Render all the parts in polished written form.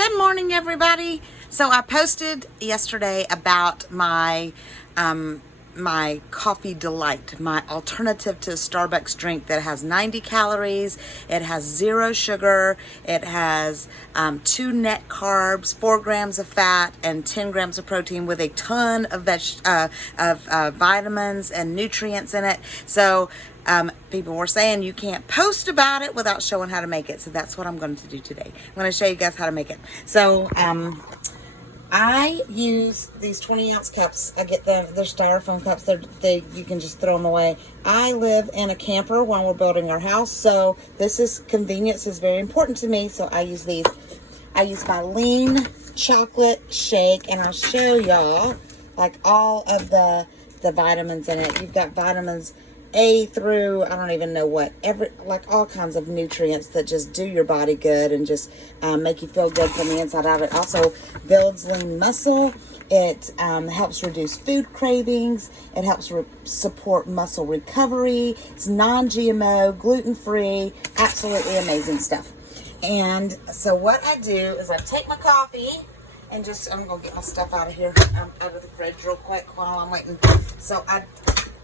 Good morning, everybody. So I posted yesterday about my my coffee delight, my alternative to a Starbucks drink that has 90 calories, it has 0 sugar, it has 2 net carbs, 4 grams of fat, and 10 grams of protein with a ton of vitamins and nutrients in it. So people were saying you can't post about it without showing how to make it. So that's what I'm going to do today. I'm going to show you guys how to make it. So I use these 20-ounce cups. I get them. They're styrofoam cups. You can just throw them away. I live in a camper while we're building our house, so convenience is very important to me. So I use these. I use my lean chocolate shake, and I'll show y'all like all of the vitamins in it. You've got vitamins A through, I don't even know what, like all kinds of nutrients that just do your body good and just make you feel good from the inside out. It also builds lean muscle. It helps reduce food cravings. It helps support muscle recovery. It's non-GMO, gluten-free, absolutely amazing stuff. And so what I do is I take my coffee and I'm going to get my stuff out of here, out of the fridge real quick while I'm waiting. So I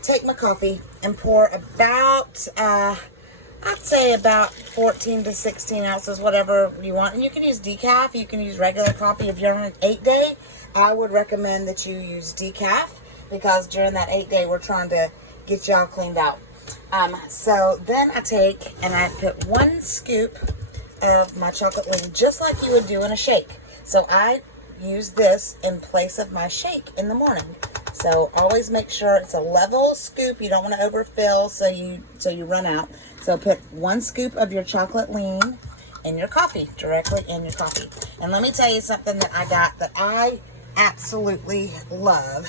take my coffee and pour about, I'd say about 14 to 16 ounces, whatever you want. And you can use decaf, you can use regular coffee. If you're on an 8-day, I would recommend that you use decaf, because during that 8-day, we're trying to get y'all cleaned out. So then I take and I put 1 scoop of my chocolate lean, just like you would do in a shake. So I use this in place of my shake in the morning. So always make sure it's a level scoop. You don't want to overfill so you run out. So put 1 scoop of your chocolate lean in your coffee, directly in your coffee. And let me tell you something that I got that I absolutely love,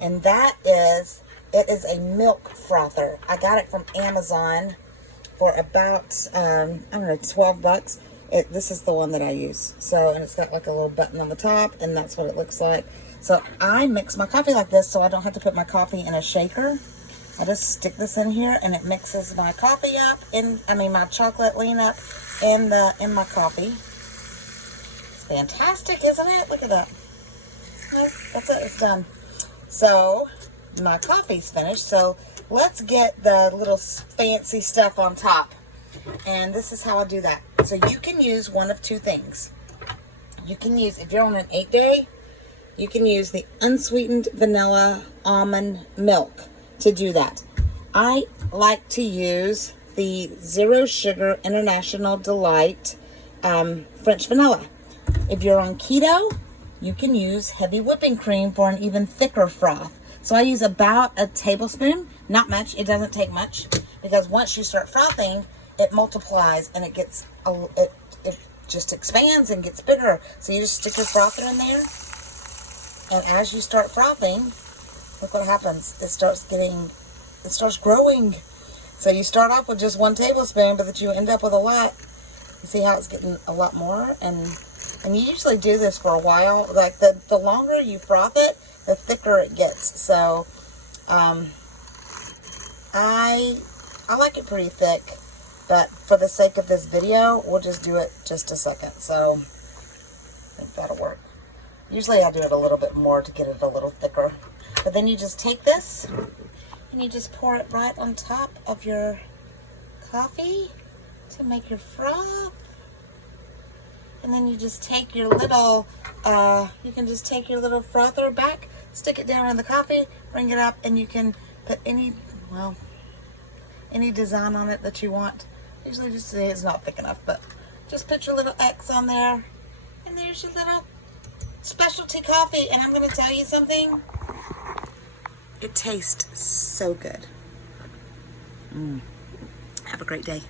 and that is, it is a milk frother. I got it from Amazon for about, I don't know, 12 bucks. This is the one that I use. So, and it's got like a little button on the top, and that's what it looks like. So I mix my coffee like this so I don't have to put my coffee in a shaker. I just stick this in here and it mixes my coffee up, my chocolate lean up in my coffee. It's fantastic, isn't it? Look at that. That's it, it's done. So my coffee's finished. So let's get the little fancy stuff on top. And this is how I do that. So you can use one of 2 things. You can use, if you're on an 8-day, you can use the unsweetened vanilla almond milk to do that. I like to use the 0 sugar International Delight French vanilla. If you're on keto, you can use heavy whipping cream for an even thicker froth. So I use about a tablespoon, not much. It doesn't take much, because once you start frothing, it multiplies and it gets it just expands and gets bigger. So you just stick your frother in there. And as you start frothing, look what happens. It starts growing. So you start off with just 1 tablespoon, but that you end up with a lot. You see how it's getting a lot more? And you usually do this for a while. Like the longer you froth it, the thicker it gets. So I like it pretty thick, but for the sake of this video, we'll just do it just a second. So I think that'll work. Usually I do it a little bit more to get it a little thicker. But then you just take this and you just pour it right on top of your coffee to make your froth. And then you just take your little, you can just take your little frother back, stick it down in the coffee, bring it up, and you can put any design on it that you want. Usually just say it's not thick enough, but just put your little X on there, and there's your little specialty coffee. And I'm going to tell you something. It tastes so good. Have a great day.